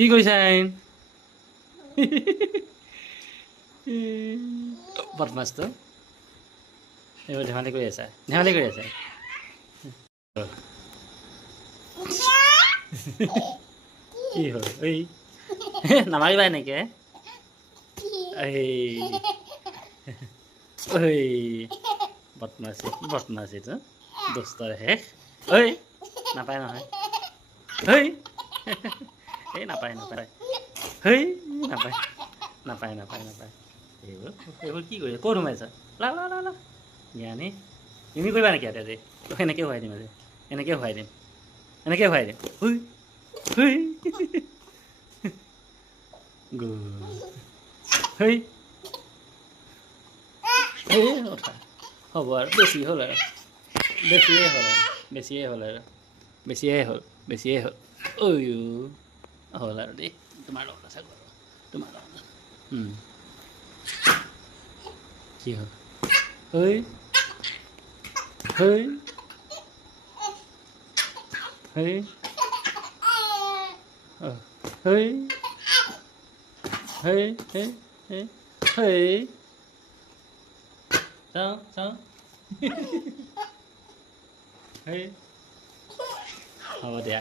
কি কৰিছা বদমাছটো এইবোৰ ধেমালি কৰি আছা ধেমালি কৰি আছা কি হ'ল এই নামাৰিবা এনেকে এই ঐ বদমাছিটো দুষ্টৰ শেষ ঐ নাপায় নহয় হেই এই নাপায় হেই নাপায় এইবোৰ কি কৰিছে ক'ত সোমাইছা লা জ্ঞানী তুমি কৰিবা নেকি ইয়াতে আজি এনেকৈ শুৱাই দিম আজি এনেকৈ শুৱাই দিম হেই হেই এই কথা হ'ব আৰু বেছিয়ে হ'ল ঐ হ'ল আৰু দেই তোমাৰ লগত আছে তোমাৰ লগত কি হ'ল হেই হেই হেই হেই হেই হেই হেই হেই চাওঁ হেই হ'ব দিয়া